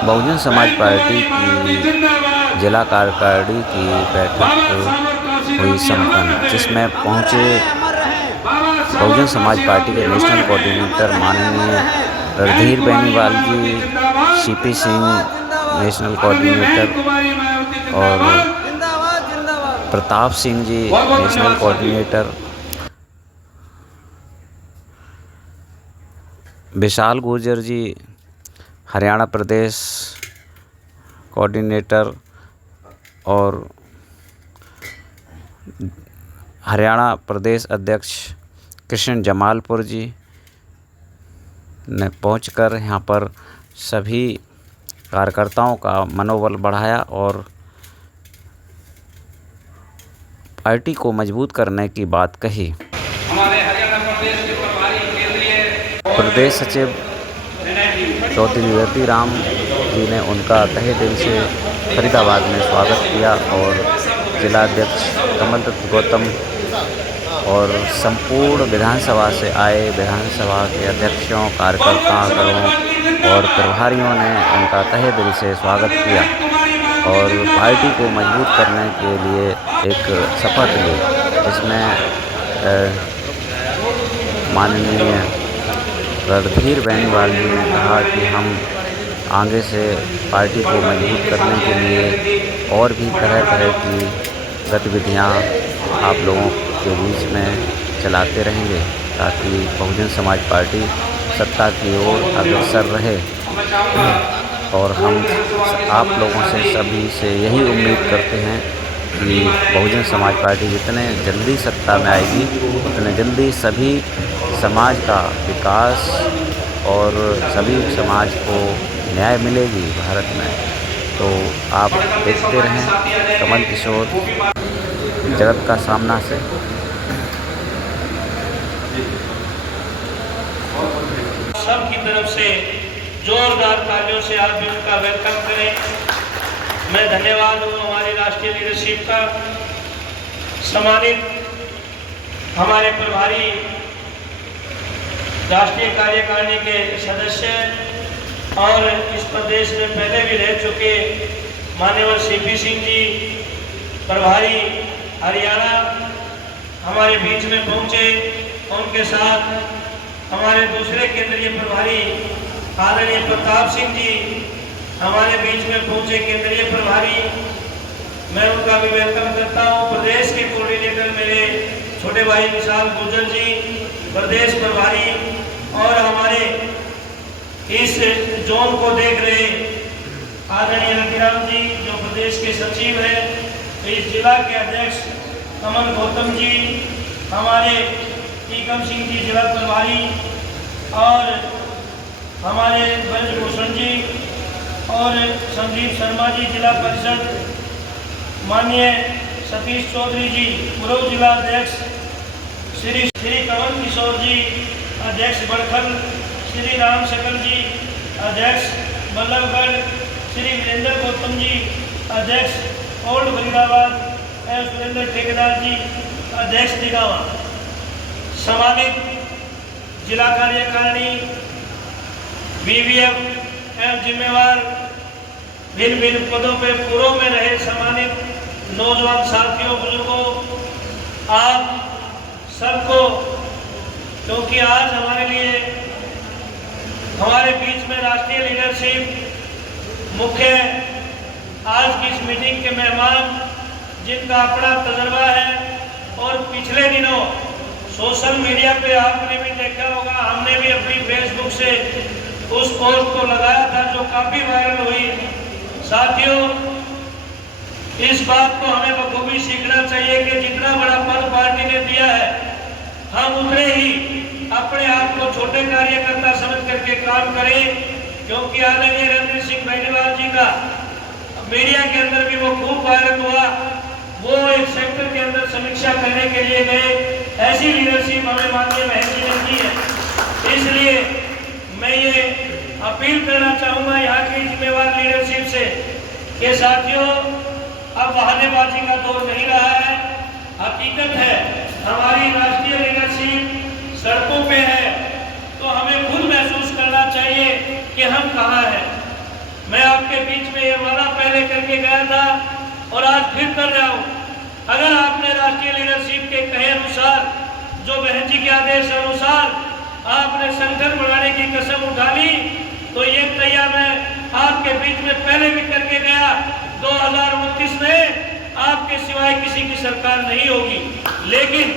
Bahujan Samaj party की जिला कार्यकारिणी की बैठक हुई संपन्न, जिसमें पहुंचे बहुजन समाज पार्टी के नेशनल कोऑर्डिनेटर माननीय रणधीर बेनीवाल जी, सीपी सिंह नेशनल कोऑर्डिनेटर और प्रताप सिंह जी नेशनल कोऑर्डिनेटर, विशाल गुर्जर जी हरियाणा प्रदेश कोऑर्डिनेटर और हरियाणा प्रदेश अध्यक्ष कृष्ण जमालपुर जी ने पहुंचकर यहां पर सभी कार्यकर्ताओं का मनोबल बढ़ाया और पार्टी को मजबूत करने की बात कही। हमारे हरियाणा प्रदेश के प्रभारी केंद्रीय प्रदेश सचिव चौधरी रतिराम जी ने उनका तहे दिल से फरीदाबाद में स्वागत किया और जिलाध्यक्ष कमलदत्त गौतम और संपूर्ण विधानसभा से आए विधानसभा के अध्यक्षों, कार्यकर्ताओं और प्रभारियों ने उनका तहे दिल से स्वागत किया और पार्टी को मजबूत करने के लिए एक शपथ ली, जिसमें माननीय रणधीर बेनीवाल जी ने कहा कि हम आगे से पार्टी को मजबूत करने के लिए और भी तरह तरह की गतिविधियां आप लोगों के बीच में चलाते रहेंगे ताकि बहुजन समाज पार्टी सत्ता की ओर अग्रसर रहे। और हम आप लोगों से सभी से यही उम्मीद करते हैं कि बहुजन समाज पार्टी जितने जल्दी सत्ता में आएगी उतने जल्दी सभी समाज का विकास और सभी समाज को न्याय मिलेगी भारत में। तो आप देखते रहें कमल किशोर जगत का सामना से। सबकी तरफ से जोरदार तालियों से आप भी उनका वेलकम करें। मैं धन्यवाद हूँ हमारी राष्ट्रीय लीडरशिप का, सम्मानित हमारे प्रभारी राष्ट्रीय कार्यकारिणी के सदस्य और इस प्रदेश में पहले भी रह चुके मान्यवर सीपी सिंह जी, प्रभारी हरियाणा हमारे बीच में पहुंचे। उनके साथ हमारे दूसरे केंद्रीय प्रभारी आदरणीय प्रताप सिंह जी हमारे बीच में पहुंचे, केंद्रीय प्रभारी। मैं उनका भी वेलकम करता हूं। प्रदेश के कोऑर्डिनेटर मेरे छोटे भाई विशाल गुर्जर जी, प्रदेश प्रभारी, और हमारे इस जोन को देख रहे आदरणीय रतिराम जी जो प्रदेश के सचिव हैं, इस जिला के अध्यक्ष कमल गौतम जी, हमारे टीकम सिंह जी जिला प्रभारी, और हमारे ब्रजभूषण जी और संदीप शर्मा जी जिला परिषद, माननीय सतीश चौधरी जी पूर्व जिला अध्यक्ष, श्री कमल किशोर जी अध्यक्ष बड़खल, श्री राम शकल जी अध्यक्ष बल्लभगढ़, श्री वीरेंद्र गौतम जी अध्यक्ष ओल्ड फरीदाबाद एवं सुरेंद्र ठेकेदार जी अध्यक्ष दिगावा, सम्मानित जिला कार्यकारिणी, बीवीएफ एवं जिम्मेवार भिन्न भिन्न पदों पर पूर्व में रहे सम्मानित नौजवान साथियों, बुजुर्गों, आप सबको, क्योंकि आज हमारे लिए हमारे बीच में राष्ट्रीय लीडरशिप मुख्य आज की इस मीटिंग के मेहमान जिनका अपना तजर्बा है, और पिछले दिनों सोशल मीडिया पे आपने भी देखा होगा, हमने भी अपनी फेसबुक से उस पोस्ट को लगाया था जो काफी वायरल हुई। साथियों, इस बात को हमें बखूबी सीखना चाहिए कि जितना बड़ा पद पार्टी ने दिया है, हम उतने ही अपने आप को छोटे कार्यकर्ता समझ करके काम करें, क्योंकि आदरणीय रणधीर सिंह बेनीवाल जी का मीडिया के अंदर भी वो खूब वायरल हुआ। वो एक सेक्टर के अंदर समीक्षा करने के लिए गए, ऐसी लीडरशिप हमें माननीय बहन जी ने दी है। इसलिए मैं ये अपील करना चाहूँगा यहाँ की जिम्मेवार लीडरशिप से कि साथियों, अब बहानेबाजी का दौर नहीं रहा है। हकीकत है हमारी राष्ट्रीय लीडरशिप सड़कों पे है, तो हमें खुद महसूस करना चाहिए कि हम कहाँ हैं। मैं आपके बीच में ये वादा पहले करके गया था और आज फिर कर रहा हूँ। अगर आपने राष्ट्रीय लीडरशिप के कहे अनुसार, जो बहन जी के आदेश अनुसार आपने संगठन बढ़ाने की कसम उठा ली, तो ये तैयार मैं आपके बीच में पहले भी करके गया। 2029 में आपके सिवाय किसी की सरकार नहीं होगी, लेकिन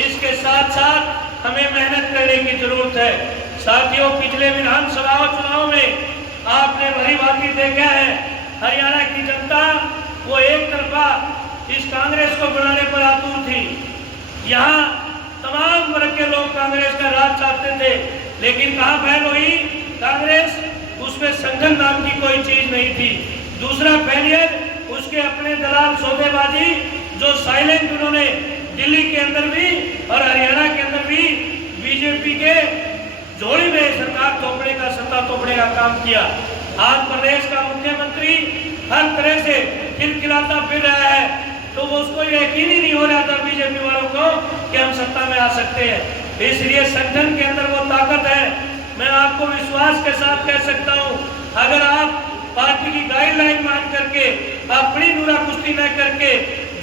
इसके साथ साथ हमें मेहनत करने की जरूरत है। साथियों, पिछले विधानसभा चुनाव में आपने भली भांति देखा है, हरियाणा की जनता वो एक तरफा इस कांग्रेस को बनाने पर आतुर थी। यहाँ तमाम वर्ग के लोग कांग्रेस का राज चाहते थे, लेकिन कहाँ फैल हुई कांग्रेस? उसमें संगठन नाम की कोई चीज नहीं थी। दूसरा फेलियर उसके अपने दलाल सौदेबाजी, जो साइलेंट उन्होंने दिल्ली के अंदर भी और हरियाणा के अंदर भी बीजेपी के झोली में सरकार तोड़ने का, सत्ता तोड़ने का काम किया। आज प्रदेश का मुख्यमंत्री हर तरह से खिलखिलाता फिर रहा है, तो वो उसको यकीन ही नहीं हो रहा था बीजेपी वालों को कि हम सत्ता में आ सकते हैं। इसलिए संगठन के अंदर वो ताकत है। मैं आपको विश्वास के साथ कह सकता हूँ, अगर आप पार्टी की गाइडलाइन मान करके, अपनी नूरा कुश्ती न करके,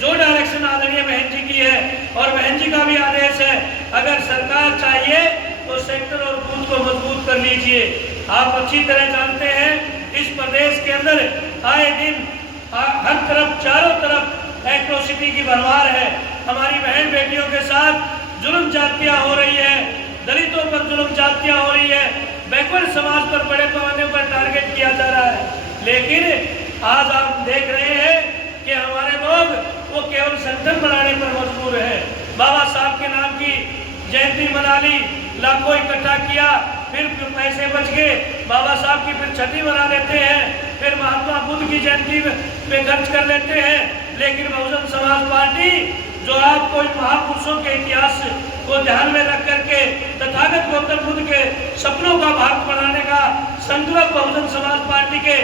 जो डायरेक्शन आदरणीय बहन जी की है और बहन जी का भी आदेश है, अगर सरकार चाहिए तो सेक्टर और बूथ को मजबूत कर लीजिए। आप अच्छी तरह जानते हैं इस प्रदेश के अंदर आए दिन हर तरफ, चारों तरफ एट्रोसिटी की भरमार है। हमारी बहन बेटियों के साथ जुल्म जातियां हो रही है, दलितों पर जुल्म जातियां हो रही है, बैकवर्ड समाज पर बड़े पैमाने पर टारगेट किया जा रहा है। लेकिन आज आप देख रहे हैं कि हमारे लोग वो केवल संगठन बनाने पर मजबूर है। बाबा साहब के नाम की जयंती मना ली, लाखों इकट्ठा किया, फिर पैसे बच गए, बाबा साहब की फिर छठी मना लेते हैं, फिर महात्मा बुद्ध की जयंती पे खर्च कर लेते हैं। लेकिन बहुजन समाज पार्टी, जो आपको महापुरुषों के इतिहास को ध्यान में रख करके तथागत गौतम बुद्ध के सपनों का भारत बनाने का संकल्प बहुजन समाज पार्टी के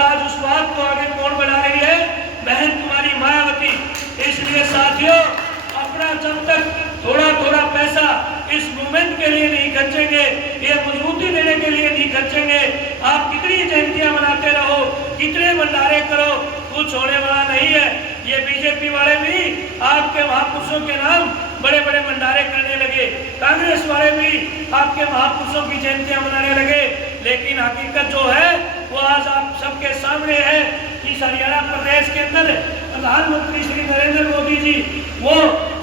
आज उस बात को आगे कौन बढ़ा रही है? बहन तुम्हारी मायावती। इसलिए साथियों, अपना जब तक थोड़ा थोड़ा पैसा इस मूवमेंट के लिए नहीं खर्चेंगे, ये मजबूती देने के लिए नहीं खर्चेंगे, आप कितनी जयंतियां मनाते रहो, कितने भंडारे करो, कुछ होने वाला नहीं है। ये बीजेपी वाले भी आपके महापुरुषों के नाम बड़े बड़े भंडारे करने लगे, कांग्रेस वाले भी आपके महापुरुषों की जयंतियां मनाने लगे। लेकिन हकीकत जो है वो आज आप सबके सामने है कि हरियाणा प्रदेश के अंदर प्रधानमंत्री श्री नरेंद्र मोदी जी वो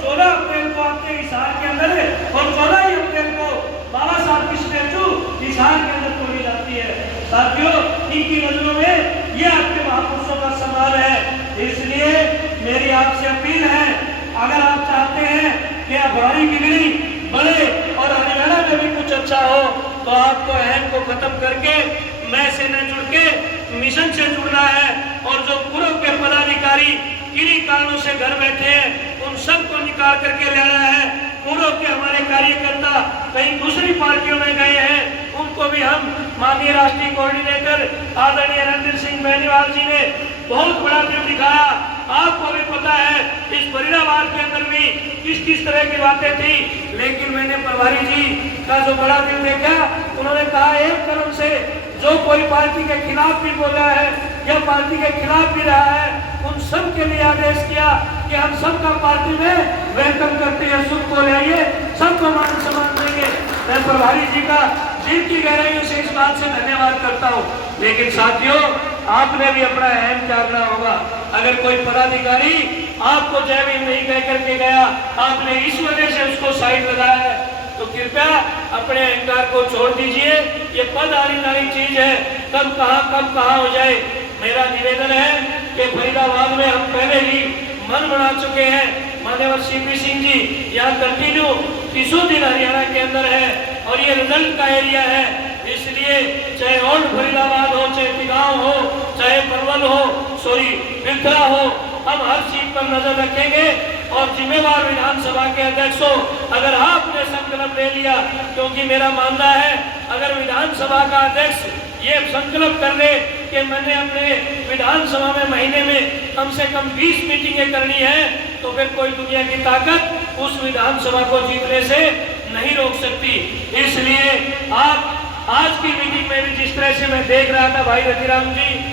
14 अप्रैल को आपके हिसार के अंदर और 14 अप्रैल को बाबा साहब की स्टैचू हिसार के अंदर तोड़ी जाती है। साथियों, इनकी नजरों में ये आपके महापुरुषों का सम्मान है। इसलिए मेरी आपसे अपील है, अगर आप चाहते हैं कि अखबारी बिगड़ी बढ़े और हरियाणा में भी कुछ अच्छा हो, तो आपको अहम को खत्म करके मैं से न जुड़ के मिशन से जुड़ना है। और जो पूर्व के पदाधिकारी किन्हीं कारणों से घर बैठे हैं, उन सबको निकाल करके लाना है। पूर्व के हमारे कार्यकर्ता कहीं दूसरी पार्टियों में गए हैं, उनको भी हम माननीय राष्ट्रीय कोऑर्डिनेटर आदरणीय रणधीर सिंह बेनीवाल जी ने बहुत बड़ा दिल दिखाया। आपको भी पता है इस फरीदाबाद के अंदर भी किस किस तरह की बातें थी, लेकिन मैंने प्रभारी जी का जो बड़ा दिल देखा, उन्होंने कहा एक कदम से जो कोई पार्टी के खिलाफ भी बोला है या पार्टी के खिलाफ भी रहा है, उन सब के लिए आदेश किया कि हम सबका पार्टी में वेलकम करते हैं, सबको ले आइए, सबको मान सम्मान देंगे। मैं प्रभारी जी का दिल की गहराइयों से इस बात से धन्यवाद करता हूँ। लेकिन साथियों, आपने भी अपना अहम त्यागना होगा। अगर कोई पदाधिकारी आपको जय भीम नहीं कह करके गया, आपने इस वजह से उसको साइड लगाया है, तो कृपया अपने अहंकार को छोड़ दीजिए। ये पद आनी नारी चीज है, कब कहाँ हो जाए। मेरा निवेदन है कि फरीदाबाद में हम पहले ही मन बना चुके हैं। माननीय सीपी सिंह जी यहाँ कंटिन्यू 30 दिन हरियाणा के अंदर है और ये रिजल्ट का एरिया है। इसलिए चाहे ओल्ड फरीदाबाद हो, चाहे तिगांव हो, चाहे पलवल हो, बिरथरा हो, हम हर सीट पर नजर रखेंगे। और जिम्मेवार विधानसभा के अध्यक्ष हो, अगर आपने संकल्प ले लिया, क्योंकि मेरा मानना है अगर विधानसभा का अध्यक्ष ये संकल्प कर ले कि मैंने अपने विधानसभा में महीने में कम से कम 20 मीटिंगें करनी है, तो फिर कोई दुनिया की ताकत उस विधानसभा को जीतने से नहीं रोक सकती। इसलिए आप आज की मीटिंग में भी जिस तरह से मैं देख रहा था भाई रतिराम जी